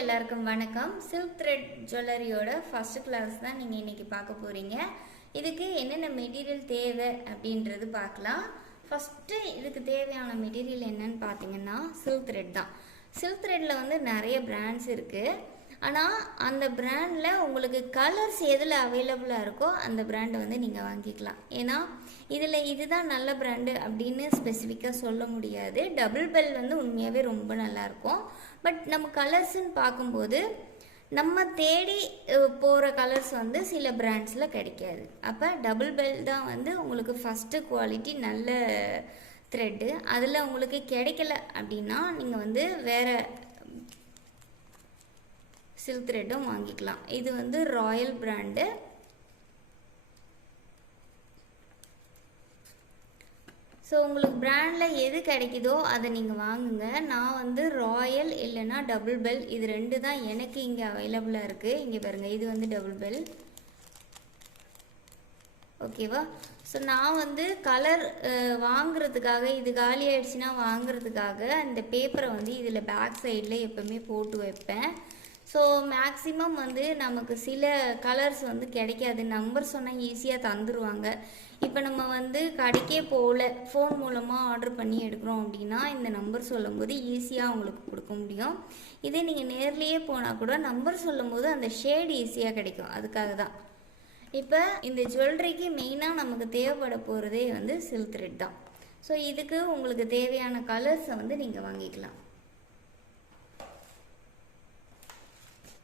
எல்லாருக்கும் வணக்கம். Silk thread ஜுவல்லரியோட first class தான் நீங்கள் இன்றைக்கி பார்க்க போகிறீங்க. இதுக்கு என்னென்ன மெட்டீரியல் தேவை அப்படின்றது பார்க்கலாம். ஃபஸ்ட்டு இதுக்கு தேவையான மெட்டீரியல் என்னன்னு பார்த்தீங்கன்னா சில்க் த்ரெட் தான். சில்க் த்ரெட்டில் வந்து நிறைய பிராண்ட்ஸ் இருக்குது. ஆனால் அந்த பிராண்டில் உங்களுக்கு கலர்ஸ் எதில் அவைலபிளாக இருக்கோ அந்த பிராண்டை வந்து நீங்கள் வாங்கிக்கலாம். ஏன்னா இதில் இதுதான் நல்ல பிராண்டு அப்படின்னு ஸ்பெசிஃபிக்காக சொல்ல முடியாது. டபுள் பெல் வந்து உண்மையாகவே ரொம்ப நல்லாயிருக்கும். பட் நம்ம கலர்ஸ்ன்னு பார்க்கும்போது நம்ம தேடி போகிற கலர்ஸ் வந்து சில பிராண்ட்ஸில் கிடைக்காது. அப்போ டபுள் பெல் தான் வந்து உங்களுக்கு ஃபஸ்ட்டு குவாலிட்டி நல்ல த்ரெட்டு. அதில் உங்களுக்கு கிடைக்கல அப்படின்னா நீங்கள் வந்து வேறு சில்க் த்ரெட்டும் வாங்கிக்கலாம். இது வந்து ராயல் பிராண்டு. ஸோ உங்களுக்கு பிராண்டில் எது கிடைக்குதோ அதை நீங்கள் வாங்குங்க. நான் வந்து ராயல் இல்லைன்னா டபுள் பெல் இது ரெண்டு தான் எனக்கு இங்கே அவைலபிளாக இருக்குது. இங்கே பாருங்கள், இது வந்து டபுள் பெல். ஓகேவா? ஸோ நான் வந்து கலர் வாங்குறதுக்காக, இது காலி ஆகிடுச்சின்னா வாங்குறதுக்காக அந்த பேப்பரை வந்து இதில் பேக் சைடில் எப்போவுமே போட்டு வைப்பேன். ஸோ மேக்ஸிமம் வந்து நமக்கு சில கலர்ஸ் வந்து கிடைக்காது. நம்பர் சொன்னால் ஈஸியாக தந்துடுவாங்க. இப்போ நம்ம வந்து கடைக்கே போகல, ஃபோன் மூலமாக ஆர்டர் பண்ணி எடுக்கிறோம் அப்படின்னா இந்த நம்பர் சொல்லும்போது ஈஸியாக அவங்களுக்கு கொடுக்க முடியும். இதே நீங்கள் நேர்லேயே போனால் கூட நம்பர் சொல்லும்போது அந்த ஷேட் ஈஸியாக கிடைக்கும். அதுக்காக தான். இப்போ இந்த ஜுவல்லரிக்கு மெயினாக நமக்கு தேவைப்பட போகிறதே வந்து சில்க் த்ரெட் தான். ஸோ இதுக்கு உங்களுக்கு தேவையான கலர்ஸை வந்து நீங்கள் வாங்கிக்கலாம்.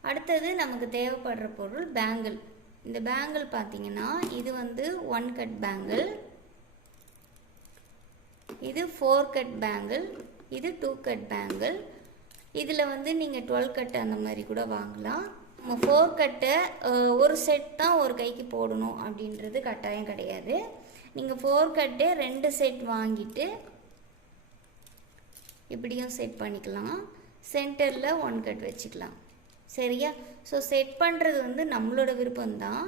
அடுத்தது நமக்கு தேவைப்படுற பொருள் பேங்கிள். இந்த பேங்கிள் பார்த்தீங்கன்னா இது வந்து 1 கட் பேங்கிள், இது 4 கட் பேங்கிள், இது 2 கட் பேங்கிள். இதில் வந்து நீங்கள் 12 கட் அந்த மாதிரி கூட வாங்கலாம். நம்ம 4 கட்டை ஒரு செட் தான் ஒரு கைக்கு போடணும் அப்படின்றது கட்டாயம் கிடையாது. நீங்கள் 4 கட்டை 2 செட் வாங்கிட்டு இப்படியும் செட் பண்ணிக்கலாம். சென்டரில் 1 கட் வச்சுக்கலாம். சரியா? ஸோ செட் பண்ணுறது வந்து நம்மளோட விருப்பம்தான்.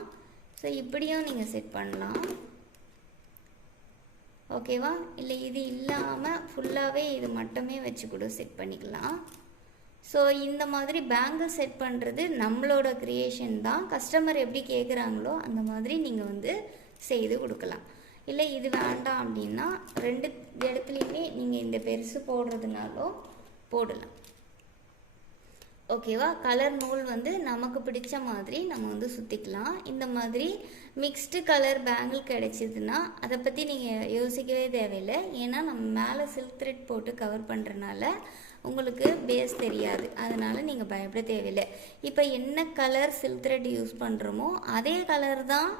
ஸோ இப்படியும் நீங்கள் செட் பண்ணலாம். ஓகேவா? இல்லை இது இல்லாமல் ஃபுல்லாகவே இது மட்டுமே வச்சு கூட செட் பண்ணிக்கலாம். ஸோ இந்த மாதிரி பேங்கிள் செட் பண்ணுறது நம்மளோட க்ரியேஷன் தான். கஸ்டமர் எப்படி கேட்குறாங்களோ அந்த மாதிரி நீங்கள் வந்து செய்து கொடுக்கலாம். இல்லை இது வேண்டாம் அப்படின்னா 2 இடத்துலையுமே நீங்கள் இந்த பெருசு போடுறதுனாலும் போடலாம். ஓகேவா? கலர் நூல் வந்து நமக்கு பிடிச்ச மாதிரி நம்ம வந்து சுற்றிக்கலாம். இந்த மாதிரி மிக்ஸ்டு கலர் பேங்கிள் கிடைச்சிதுன்னா அதை பற்றி நீங்கள் யோசிக்கவே தேவையில்லை. ஏன்னா நம்ம மேலே சில்க் த்ரெட் போட்டு கவர் பண்ணுறனால உங்களுக்கு பேஸ் தெரியாது. அதனால் நீங்கள் பயப்பட தேவையில்லை. இப்போ என்ன கலர் சில்க் த்ரெட் யூஸ் பண்ணுறோமோ அதே கலர் தான்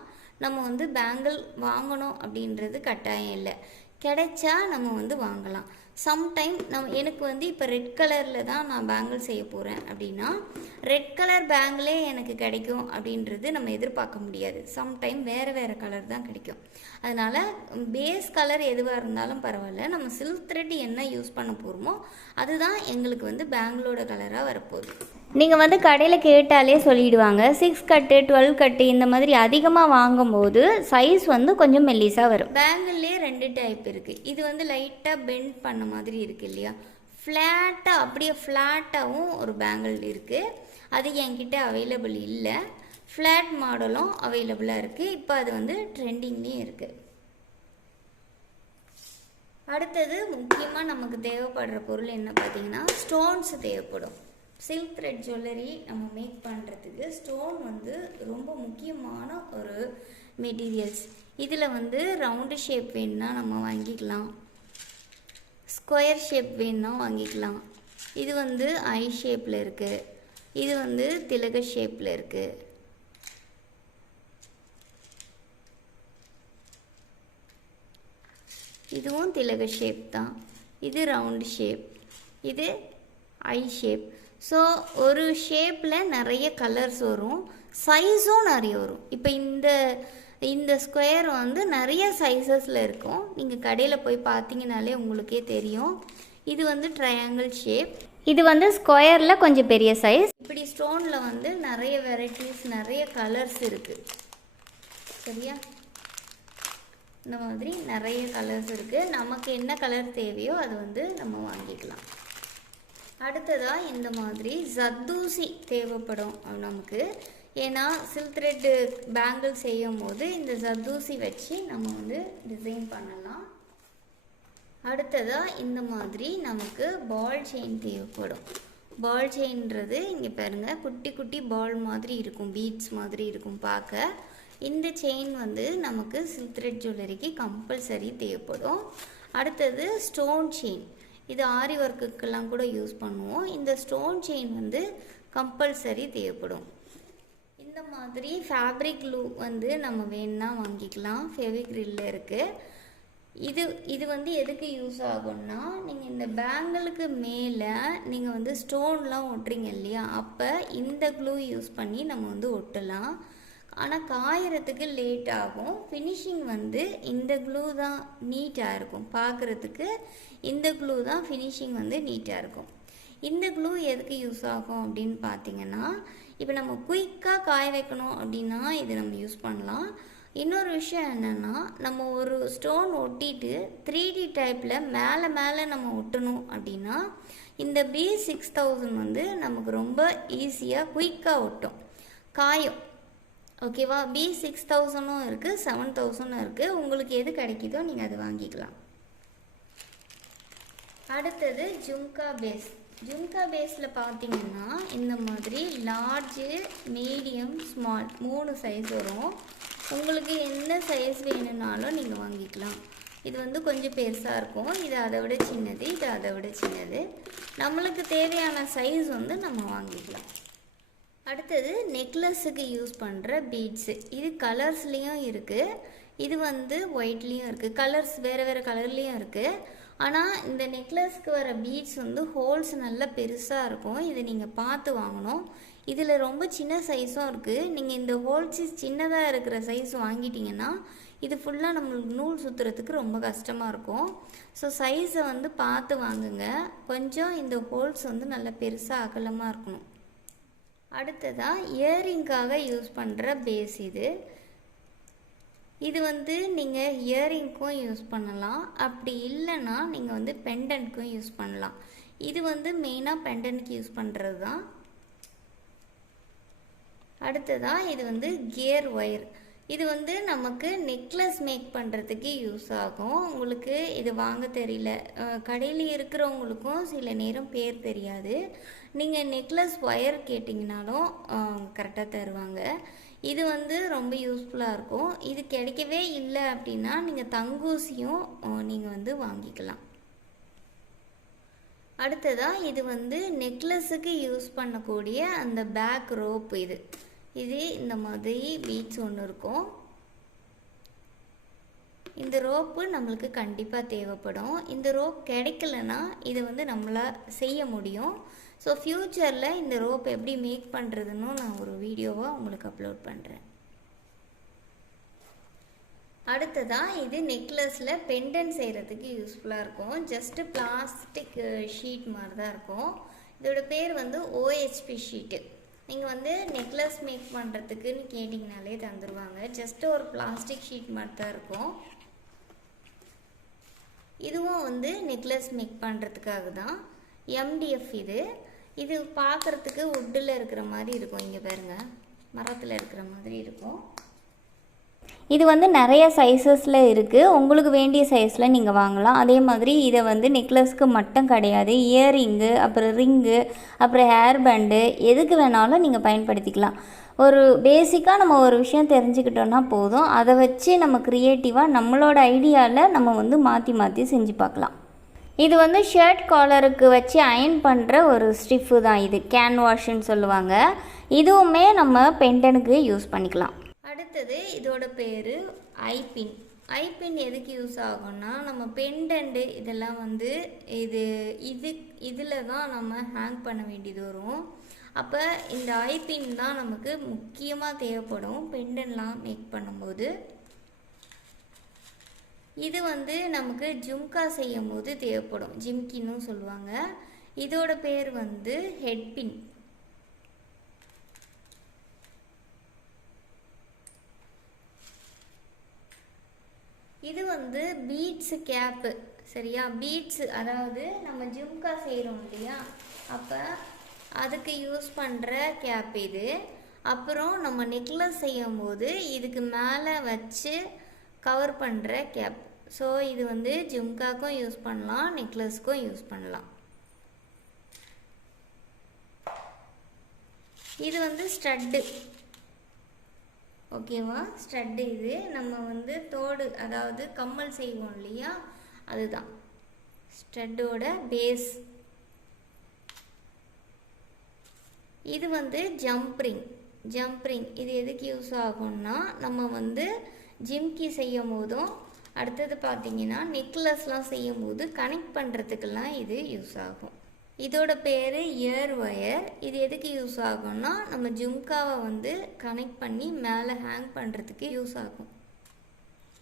நம்ம வந்து பேங்கிள் வாங்கணும் அப்படின்றது கட்டாயம் இல்லை. கிடைச்சா நம்ம வந்து வாங்கலாம். சம்டைம் எனக்கு வந்து இப்போ ரெட் கலரில் தான் நான் பேங்கிள் செய்ய போகிறேன் அப்படின்னா ரெட் கலர் பேங்கிளே எனக்கு கிடைக்கும் அப்படின்றது நம்ம எதிர்பார்க்க முடியாது. சம்டைம் வேறு கலர் தான் கிடைக்கும். அதனால் பேஸ் கலர் எதுவாக இருந்தாலும் பரவாயில்ல, நம்ம சில்க் த்ரெட் என்ன யூஸ் பண்ண போகிறோமோ அதுதான் எங்களுக்கு வந்து பேங்கிளோட கலராக வரப்போகுது. நீங்கள் வந்து கடையில் கேட்டாலே சொல்லிவிடுவாங்க. 6 கட்டு 12 கட்டு இந்த மாதிரி அதிகமாக வாங்கும்போது சைஸ் வந்து கொஞ்சம் மெல்லிஸாக வரும். பேங்கிள்லேயே 2 டைப் இருக்குது. இது வந்து லைட்டாக பெண்ட் பண்ண மாதிரி இருக்குது இல்லையா? ஃப்ளாட்டாக அப்படியே ஃப்ளாட்டாகவும் ஒரு பேங்கிள் இருக்குது. அது என்கிட்ட அவைலபிள் இல்லை. ஃப்ளாட் மாடலும் அவைலபிளாக இருக்குது. இப்போ அது வந்து ட்ரெண்டிங்லேயும் இருக்குது. அடுத்தது முக்கியமாக நமக்கு தேவைப்படுற பொருள் என்ன பார்த்தீங்கன்னா ஸ்டோன்ஸ் தேவைப்படும். சில்க் த்ரெட் ஜுவல்லரி நம்ம மேக் பண்ணுறதுக்கு ஸ்டோன் வந்து ரொம்ப முக்கியமான ஒரு மெட்டீரியல்ஸ். இதில் வந்து ரவுண்டு ஷேப் வேணுன்னா நம்ம வாங்கிக்கலாம், ஸ்கொயர் ஷேப் வேணுன்னா வாங்கிக்கலாம். இது வந்து ஐ ஷேப்பில் இருக்குது, இது வந்து திலக ஷேப்பில் இருக்குது. இதுவும் திலக ஷேப் தான். இது ரவுண்டு ஷேப், இது ஐ ஷேப். ஸோ ஒரு ஷேப்பில் நிறைய கலர்ஸ் வரும், சைஸும் நிறைய வரும். இப்போ இந்த ஸ்கொயர் வந்து நிறைய சைஸஸில் இருக்கும். நீங்கள் கடையில் போய் பார்த்தீங்கனாலே உங்களுக்கே தெரியும். இது வந்து ட்ரையாங்கிள் ஷேப், இது வந்து ஸ்கொயரில் கொஞ்சம் பெரிய சைஸ். இப்படி ஸ்டோனில் வந்து நிறைய வெரைட்டிஸ், நிறைய கலர்ஸ் இருக்குது. சரியா? இந்த மாதிரி நிறைய கலர்ஸ் இருக்குது. நமக்கு என்ன கலர் தேவையோ அது வந்து நம்ம வாங்கிக்கலாம். அடுத்ததாக இந்த மாதிரி ஜர்தோசி தேவைப்படும் நமக்கு. ஏன்னா சில்க் த்ரெட்டு பேங்கிள் செய்யும் போது இந்த ஜர்தோசி வச்சு நம்ம வந்து டிசைன் பண்ணலாம். அடுத்ததாக இந்த மாதிரி நமக்கு பால் செயின் தேவைப்படும். பால் செயின்றது இங்கே பாருங்கள், குட்டி குட்டி பால் மாதிரி இருக்கும், பீட்ஸ் மாதிரி இருக்கும் பார்க்க. இந்த செயின் வந்து நமக்கு சில்க் த்ரெட் ஜுவல்லரிக்கு கம்பல்சரி தேவைப்படும். அடுத்தது ஸ்டோன் செயின், இது ஆரி ஒர்க்குக்கெல்லாம் கூட யூஸ் பண்ணுவோம். இந்த ஸ்டோன் செயின் வந்து கம்பல்சரி தேவைப்படும். இந்த மாதிரி ஃபேப்ரிக் க்ளூ வந்து நம்ம வேணுன்னா வாங்கிக்கலாம், ஃபெவிக்ரில்ல இருக்குது. இது வந்து எதுக்கு யூஸ் ஆகும்னா, நீங்கள் இந்த பேங்கிளுக்கு மேலே நீங்கள் வந்து ஸ்டோன்லாம் ஒட்டுறீங்க இல்லையா, அப்போ இந்த க்ளூ யூஸ் பண்ணி நம்ம வந்து ஒட்டலாம். ஆனால் காயறதுக்கு லேட் ஆகும். ஃபினிஷிங் வந்து இந்த க்ளூ தான் நீட்டாக இருக்கும் பார்க்குறதுக்கு. இந்த க்ளூ தான் ஃபினிஷிங் வந்து நீட்டாக இருக்கும். இந்த க்ளூ எதுக்கு யூஸ் ஆகும் அப்படின்னு பார்த்தீங்கன்னா, இப்போ நம்ம குயிக்காக காய வைக்கணும் அப்படின்னா இது நம்ம யூஸ் பண்ணலாம். இன்னொரு விஷயம் என்னென்னா, நம்ம ஒரு ஸ்டோன் ஒட்டிட்டு 3D டைப்பில் மேலே மேலே நம்ம ஒட்டணும் அப்படின்னா இந்த B6000 வந்து நமக்கு ரொம்ப ஈஸியாக குயிக்காக ஒட்டும், காயும். ஓகேவா? B6000ம் இருக்குது, 7000ம் இருக்குது. உங்களுக்கு எது கிடைக்குதோ நீங்கள் அது வாங்கிக்கலாம். அடுத்தது ஜும்கா பேஸ். ஜும்கா பேஸில் பார்த்தீங்கன்னா இந்த மாதிரி லார்ஜு, மீடியம், ஸ்மால் 3 சைஸ் வரும். உங்களுக்கு என்ன சைஸ் வேணும்னாலும் நீங்கள் வாங்கிக்கலாம். இது வந்து கொஞ்சம் பெருசாக இருக்கும், இது அதை விட சின்னது, இது அதை விட சின்னது. நம்மளுக்கு தேவையான சைஸ் வந்து நம்ம வாங்கிக்கலாம். அடுத்தது நெக்லஸுக்கு யூஸ் பண்ணுற பீட்ஸு. இது கலர்ஸ்லேயும் இருக்குது, இது வந்து ஒயிட்லேயும் இருக்குது, கலர்ஸ் வேறு வேறு கலர்லேயும் இருக்குது. ஆனால் இந்த நெக்லஸ்க்கு வர பீட்ஸ் வந்து ஹோல்ஸ் நல்லா பெருசாக இருக்கும், இதை நீங்கள் பார்த்து வாங்கணும். இதில் ரொம்ப சின்ன சைஸும் இருக்குது. நீங்கள் இந்த ஹோல்ஸ் சின்னதாக இருக்கிற சைஸ் வாங்கிட்டீங்கன்னா இது ஃபுல்லாக நம்மளுக்கு நூல் சுற்றுறதுக்கு ரொம்ப கஷ்டமாக இருக்கும். ஸோ சைஸை வந்து பார்த்து வாங்குங்க. கொஞ்சம் இந்த ஹோல்ஸ் வந்து நல்லா பெருசாக அகலமாக இருக்கணும். அடுத்ததாக இயரிங்காக யூஸ் பண்ணுற பேஸ் இது வந்து நீங்கள் இயரிங்க்கும் யூஸ் பண்ணலாம், அப்படி இல்லைன்னா நீங்கள் வந்து பெண்டன்ட்க்கும் யூஸ் பண்ணலாம். இது வந்து மெயினாக பெண்டன்ட்க்கு யூஸ் பண்ணுறது தான். அடுத்ததாக இது வந்து கியர் ஒயர். இது வந்து நமக்கு நெக்லஸ் மேக் பண்ணுறதுக்கு யூஸ் ஆகும். உங்களுக்கு இது வாங்க தெரியல, கடையில் இருக்கிறவங்களுக்கும் சில நேரம் பேர் தெரியாது. நீங்கள் நெக்லஸ் ஒயர் கேட்டிங்கனாலும் கரெக்டாக தருவாங்க. இது வந்து ரொம்ப யூஸ்ஃபுல்லாக இருக்கும். இது கிடைக்கவே இல்லை அப்படின்னா நீங்கள் தங்கூசியும் நீங்கள் வந்து வாங்கிக்கலாம். அடுத்ததாக இது வந்து நெக்லஸுக்கு யூஸ் பண்ணக்கூடிய அந்த பேக் ரோப். இது இந்த மாதிரி பீட்ஸ் ஒன்று இருக்கும். இந்த ரோப்பு நம்மளுக்கு கண்டிப்பாக தேவைப்படும். இந்த ரோப் கிடைக்கலன்னா இதை வந்து நம்மளால் செய்ய முடியும். ஸோ ஃப்யூச்சரில் இந்த ரோப் எப்படி மேக் பண்ணுறதுன்னு நான் ஒரு வீடியோவாக உங்களுக்கு அப்லோட் பண்ணுறேன். அடுத்ததாக இது நெக்லஸில் பெண்டன் செய்கிறதுக்கு யூஸ்ஃபுல்லாக இருக்கும். ஜஸ்ட்டு பிளாஸ்டிக் ஷீட் மாதிரி தான் இருக்கும். இதோட பேர் வந்து OHP ஷீட்டு. நீங்கள் வந்து நெக்லஸ் மேக் பண்ணுறதுக்குன்னு கேட்டிங்கனாலே தந்துடுவாங்க. ஜஸ்ட்டு ஒரு பிளாஸ்டிக் ஷீட் மாதிரி தான் இருக்கும். இதுவும் வந்து நெக்லஸ் மேக் பண்ணுறதுக்காக தான். MDF இது பார்க்குறதுக்கு வுட்டில் இருக்கிற மாதிரி இருக்கும். இங்கே பாருங்கள், மரத்தில் இருக்கிற மாதிரி இருக்கும். இது வந்து நிறைய சைஸஸில் இருக்குது. உங்களுக்கு வேண்டிய சைஸில் நீங்கள் வாங்கலாம். அதே மாதிரி இதை வந்து நெக்லஸ்க்கு மட்டும் கிடையாது, இயரிங்கு, அப்புறம் ரிங்கு, அப்புறம் ஹேர் பேண்டு, எதுக்கு வேணாலும் நீங்கள் பயன்படுத்திக்கலாம். ஒரு பேசிக்காக நம்ம ஒரு விஷயம் தெரிஞ்சுக்கிட்டோன்னா போதும், அதை வச்சு நம்ம க்ரியேட்டிவாக நம்மளோட ஐடியாவில் நம்ம வந்து மாற்றி மாற்றி செஞ்சு பார்க்கலாம். இது வந்து ஷர்ட் காலருக்கு வச்சு அயன் பண்ணுற ஒரு ஸ்டிஃப்பு தான். இது கேன் வாஷ்ன்னு சொல்லுவாங்க. இதுவுமே நம்ம பெண்டனுக்கு யூஸ் பண்ணிக்கலாம். அடுத்தது இதோட பேர் ஐபின். ஐபின் எதுக்கு யூஸ் ஆகும்னா, நம்ம பெண்டன்ட்டு இதெல்லாம் வந்து இதில் தான் நம்ம ஹேங் பண்ண வேண்டியது வரும். அப்போ இந்த ஐபின் தான் நமக்கு முக்கியமாக தேவைப்படும் பெண்டன்லாம் மேக் பண்ணும்போது. இது வந்து நமக்கு ஜும்கா செய்யும் போது தேவைப்படும், ஜிம்கின்னு சொல்லுவாங்க. இதோட பேர் வந்து ஹெட்பின். இது வந்து பீட்ஸு கேப்பு. சரியா? பீட்ஸு, அதாவது நம்ம ஜும்கா செய்கிறோம் இல்லையா, அப்போ அதுக்கு யூஸ் பண்ணுற கேப் இது. அப்புறம் நம்ம நெக்லஸ் செய்யும் போது இதுக்கு மேலே வச்சு கவர் பண்ணுற கேப். ஸோ இது வந்து ஜும்காக்கும் யூஸ் பண்ணலாம், நெக்லஸ்க்கும் யூஸ் பண்ணலாம். இது வந்து ஸ்டட்டு. ஓகேவா, ஸ்டட்டு. இது நம்ம வந்து தோடு, அதாவது கம்மல் செய்வோம் இல்லையா, அதுதான் ஸ்டட்டோட பேஸ். இது வந்து ஜம்ப்ரிங். இது எதுக்கு யூஸ் ஆகும்னா, நம்ம வந்து ஜிம்கி செய்யும் போதும், அடுத்தது பார்த்தீங்கன்னா நெக்லஸ்லாம் செய்யும் போது கனெக்ட் பண்ணுறதுக்கெல்லாம் இது யூஸ் ஆகும். இதோட பேர் இயர் ஒயர். இது எதுக்கு யூஸ் ஆகும்னா, நம்ம ஜும்காவை வந்து கனெக்ட் பண்ணி மேலே ஹேங் பண்ணுறதுக்கு யூஸ் ஆகும்.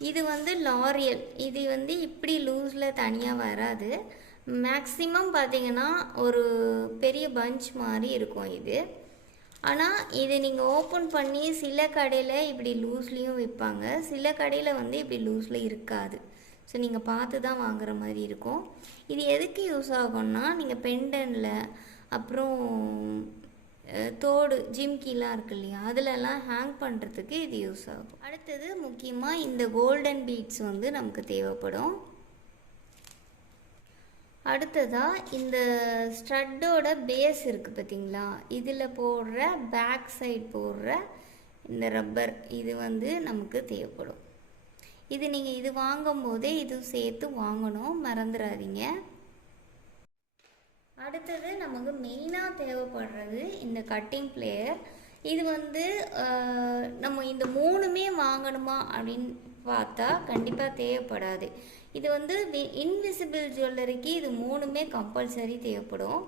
இது வந்து லாரியல். இது வந்து இப்படி லூஸில் தனியாக வராது. மேக்ஸிமம் பார்த்தீங்கன்னா ஒரு பெரிய பஞ்ச் மாதிரி இருக்கும் இது. ஆனால் இது நீங்கள் ஓப்பன் பண்ணி சில கடையில் இப்படி லூஸ்லேயும் விற்பாங்க, சில கடையில் வந்து இப்படி லூஸில் இருக்காது. ஸோ நீங்கள் பார்த்து தான் வாங்குற மாதிரி இருக்கும். இது எதுக்கு யூஸ் ஆகும்னா, நீங்கள் பெண்டனில், அப்புறம் தோடு ஜிம்கிலாம் இருக்கு இல்லையா, அதிலெல்லாம் ஹேங் பண்ணுறதுக்கு இது யூஸ் ஆகும். அடுத்தது முக்கியமாக இந்த கோல்டன் பீட்ஸ் வந்து நமக்கு தேவைப்படும். அடுத்ததாக இந்த ஸ்டட்டோட பேஸ் இருக்குது பார்த்தீங்களா, இதில் போடுற பேக் சைடு போடுற இந்த ரப்பர், இது வந்து நமக்கு தேவைப்படும். இது நீங்கள் இது வாங்கும் போதே இது சேர்த்து வாங்கணும், மறந்துடாதீங்க. அடுத்தது நமக்கு மெயினாக தேவைப்படுறது இந்த கட்டிங் பிளேயர். இது வந்து நம்ம இந்த 3மே வாங்கணுமா அப்படின்னு பார்த்தா கண்டிப்பாக தேவைப்படாது. இது வந்து இன்விசிபிள் ஜுவல்லரிக்கு இது 3மே கம்பல்சரி தேவைப்படும்.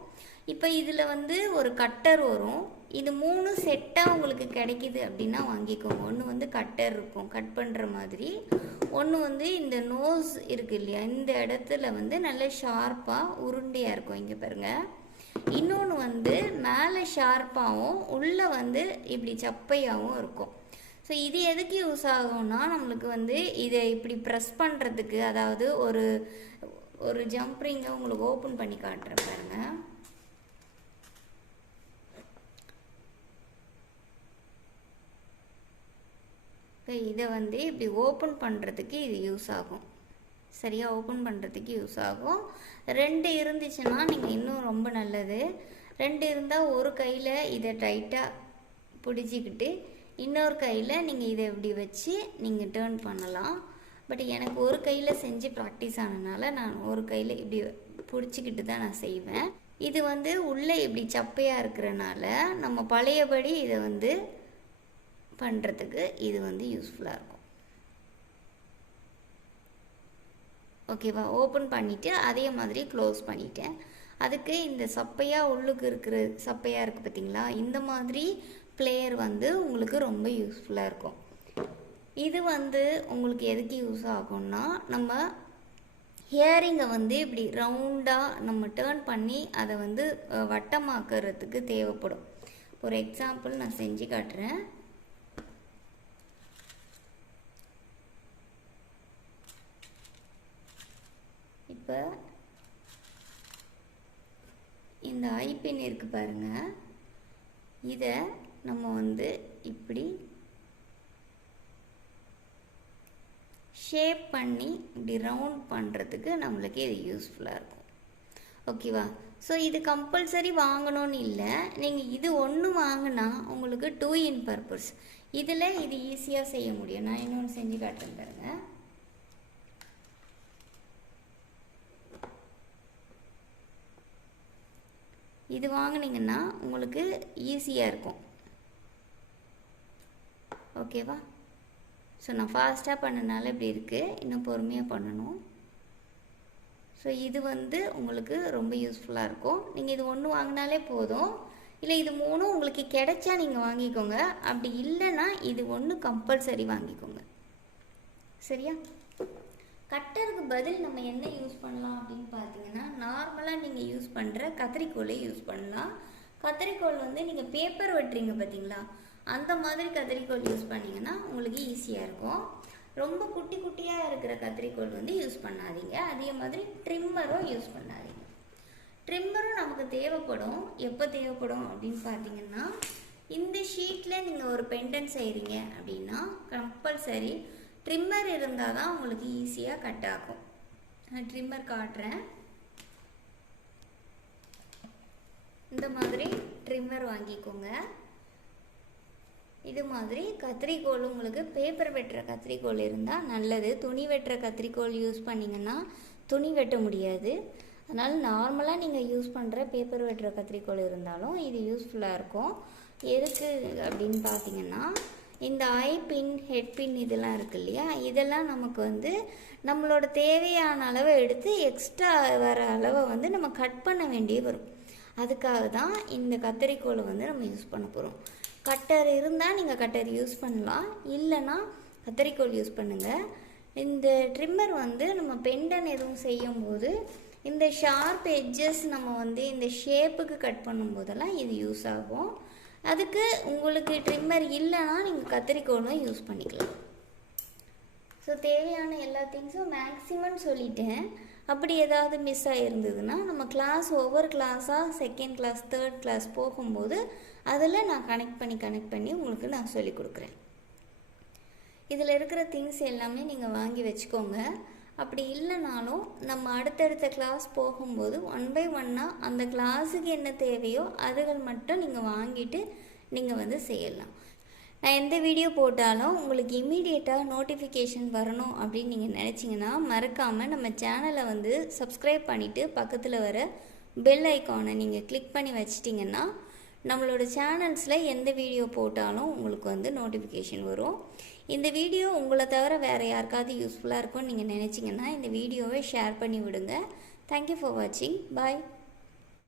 இப்போ இதில் வந்து ஒரு கட்டர் வரும். இது 3 செட்டாக உங்களுக்கு கிடைக்கிது அப்படின்னா வாங்கிக்கோங்க. ஒன்று வந்து கட்டர் இருக்கும் கட் பண்ணுற மாதிரி, ஒன்று வந்து இந்த நோஸ் இருக்குது இல்லையா, இந்த இடத்துல வந்து நல்ல ஷார்ப்பாக உருண்டையாக இருக்கும், இங்கே பாருங்கள். இன்னொன்று வந்து மேலே ஷார்ப்பாகவும் உள்ளே வந்து இப்படி சப்பையாகவும் இருக்கும். ஸோ இது எதுக்கு யூஸ் ஆகும்னா, நம்மளுக்கு வந்து இதை இப்படி ப்ரெஸ் பண்ணுறதுக்கு, அதாவது ஒரு ஜம்ப்ரிங்கை உங்களுக்கு ஓப்பன் பண்ணி காட்டுறேன் பாருங்கள். இதை வந்து இப்படி ஓப்பன் பண்ணுறதுக்கு இது யூஸ் ஆகும். சரியாக ஓப்பன் பண்ணுறதுக்கு யூஸ் ஆகும். 2 இருந்துச்சுன்னா நீங்கள் இன்னும் ரொம்ப நல்லது. 2 இருந்தால் ஒரு கையில் இதை டைட்டாக பிடிச்சிக்கிட்டு இன்னொரு கையில் நீங்கள் இதை இப்படி வச்சு நீங்கள் டேர்ன் பண்ணலாம். பட் எனக்கு ஒரு கையில் செஞ்சு ப்ராக்டிஸ் ஆனதுனால நான் ஒரு கையில் இப்படி பிடிச்சிக்கிட்டு தான் நான் செய்வேன். இது வந்து உள்ளே இப்படி சப்பையாக இருக்கிறனால நம்ம பழையபடி இதை வந்து பண்ணுறதுக்கு இது வந்து யூஸ்ஃபுல்லாக இருக்கும். ஓகேவா, ஓப்பன் பண்ணிவிட்டு அதே மாதிரி க்ளோஸ் பண்ணிட்டேன். அதுக்கு இந்த சப்பையாக உள்ளுக்கு இருக்கிற சப்பையாக இருக்குது பார்த்தீங்களா, இந்த மாதிரி பிளேயர் வந்து உங்களுக்கு ரொம்ப யூஸ்ஃபுல்லாக இருக்கும். இது வந்து உங்களுக்கு எதுக்கு யூஸ் ஆகும்னா, நம்ம ஹியரிங்கை வந்து இப்படி ரவுண்டாக நம்ம டேர்ன் பண்ணி அதை வந்து வட்டமாக்குறதுக்கு தேவைப்படும். ஒரு எக்ஸாம்பிள் நான் செஞ்சு காட்டுறேன். இப்போ இந்த ஐபின் இருக்குது பாருங்கள், இதை நம்ம வந்து இப்படி ஷேப் பண்ணி இப்படி ரவுண்ட் பண்ணுறதுக்கு நம்மளுக்கு இது யூஸ்ஃபுல்லாக இருக்கும். ஓகேவா, ஸோ இது கம்பல்சரி வாங்கணும்னு இல்லை, நீங்கள் இது ஒன்று வாங்கினா உங்களுக்கு 2 in பர்பஸ். இதில் இது ஈஸியாக செய்ய முடியும். நான் இன்னொன்று செஞ்சு காட்டுறேன் பாருங்கள். இது வாங்கினீங்கன்னா உங்களுக்கு ஈஸியாக இருக்கும். ஓகேவா, ஸோ நான் ஃபாஸ்ட்டாக பண்ணனால இப்படி இருக்குது, இன்னும் பொறுமையாக பண்ணணும். ஸோ இது வந்து உங்களுக்கு ரொம்ப யூஸ்ஃபுல்லாக இருக்கும். நீங்கள் இது ஒன்று வாங்கினாலே போதும், இல்லை இது 3 உங்களுக்கு கிடைச்சா நீங்கள் வாங்கிக்கோங்க, அப்படி இல்லைன்னா இது ஒன்று கம்பல்சரி வாங்கிக்கோங்க. சரியா, கட்டருக்கு பதில் நம்ம என்ன யூஸ் பண்ணலாம் அப்படின்னு பார்த்தீங்கன்னா, நார்மலாக நீங்கள் யூஸ் பண்ணுற கத்திரிக்கோலை யூஸ் பண்ணலாம். கத்திரிக்கோல் வந்து நீங்கள் பேப்பர் வெட்டுறீங்க பார்த்தீங்களா, அந்த மாதிரி கத்திரிக்கோல் யூஸ் பண்ணிங்கன்னா உங்களுக்கு ஈஸியாக இருக்கும். ரொம்ப குட்டி குட்டியாக இருக்கிற கத்திரிக்கோல் வந்து யூஸ் பண்ணாதீங்க. அதே மாதிரி ட்ரிம்மரும் யூஸ் பண்ணாதீங்க. ட்ரிம்மரும் நமக்கு தேவைப்படும். எப்போ தேவைப்படும் அப்படின்னு பார்த்தீங்கன்னா, இந்த ஷீட்டில் நீங்கள் ஒரு பெண்டன் செய்கிறீங்க அப்படின்னா கம்பல்சரி ட்ரிம்மர் இருந்தால் தான் உங்களுக்கு ஈஸியாக கட் ஆகும். நான் ட்ரிம்மர் காட்டுறேன். இந்த மாதிரி ட்ரிம்மர் வாங்கிக்கோங்க. இது மாதிரி கத்திரிக்கோல், உங்களுக்கு பேப்பர் வெட்டுற கத்திரிக்கோல் இருந்தால் நல்லது. துணி வெட்டுற கத்திரிக்கோல் யூஸ் பண்ணிங்கன்னா துணி வெட்ட முடியாது. அதனால் நார்மலாக நீங்கள் யூஸ் பண்ணுற பேப்பர் வெட்டுற கத்திரிக்கோல் இருந்தாலும் இது யூஸ்ஃபுல்லாக இருக்கும். எதுக்கு அப்படின்னு பார்த்தீங்கன்னா, இந்த ஐ பின், ஹெட் பின் இதெல்லாம் இருக்குது இல்லையா, இதெல்லாம் நமக்கு வந்து நம்மளோட தேவையான அளவை எடுத்து எக்ஸ்ட்ரா வர அளவை வந்து நம்ம கட் பண்ண வேண்டிய வரும். அதுக்காக தான் இந்த கத்தரிக்கோலை வந்து நம்ம யூஸ் பண்ண போகிறோம். கட்டர் இருந்தால் நீங்கள் கட்டர் யூஸ் பண்ணலாம், இல்லைன்னா கத்தரிக்கோல் யூஸ் பண்ணுங்கள். இந்த ட்ரிம்மர் வந்து நம்ம பெண்டன் எதுவும் செய்யும்போது இந்த ஷார்ப் எட்ஜஸ் நம்ம வந்து இந்த ஷேப்புக்கு கட் பண்ணும்போதெல்லாம் இது யூஸ் ஆகும். அதுக்கு உங்களுக்கு ட்ரிம்மர் இல்லைன்னா நீங்கள் கத்திரிக்கோலும் யூஸ் பண்ணிக்கலாம். ஸோ தேவையான எல்லா திங்ஸும் மேக்ஸிமம் சொல்லிட்டேன். அப்படி ஏதாவது மிஸ் ஆகிருந்ததுன்னா நம்ம கிளாஸ் ஒவ்வொரு கிளாஸாக செகண்ட் கிளாஸ், தேர்ட் கிளாஸ் போகும்போது அதில் நான் கனெக்ட் பண்ணி உங்களுக்கு நான் சொல்லிக் கொடுக்குறேன். இதில் இருக்கிற திங்ஸ் எல்லாமே நீங்கள் வாங்கி வச்சுக்கோங்க. அப்படி இல்லைனாலும் நம்ம அடுத்தடுத்த கிளாஸ் போகும்போது 1 by 1 அந்த கிளாஸுக்கு என்ன தேவையோ அதுகள் மட்டும் நீங்கள் வாங்கிட்டு நீங்கள் வந்து செய்யலாம். நான் எந்த வீடியோ போட்டாலும் உங்களுக்கு இம்மீடியட்டாக நோட்டிஃபிகேஷன் வரணும் அப்படின்னு நீங்கள் நினச்சிங்கன்னா மறக்காமல் நம்ம சேனலை வந்து சப்ஸ்கிரைப் பண்ணிவிட்டு பக்கத்தில் வர பெல் ஐக்கானை நீங்கள் கிளிக் பண்ணி வச்சிட்டிங்கன்னா நம்மளோட சேனல்ஸில் எந்த வீடியோ போட்டாலும் உங்களுக்கு வந்து நோட்டிஃபிகேஷன் வரும். இந்த வீடியோ உங்களை தவிர வேறு யாருக்காவது யூஸ்ஃபுல்லாக இருக்கும்னு நீங்கள் நினச்சிங்கன்னா இந்த வீடியோவை ஷேர் பண்ணி விடுங்க. தேங்க்யூ ஃபார் வாட்சிங். பாய்.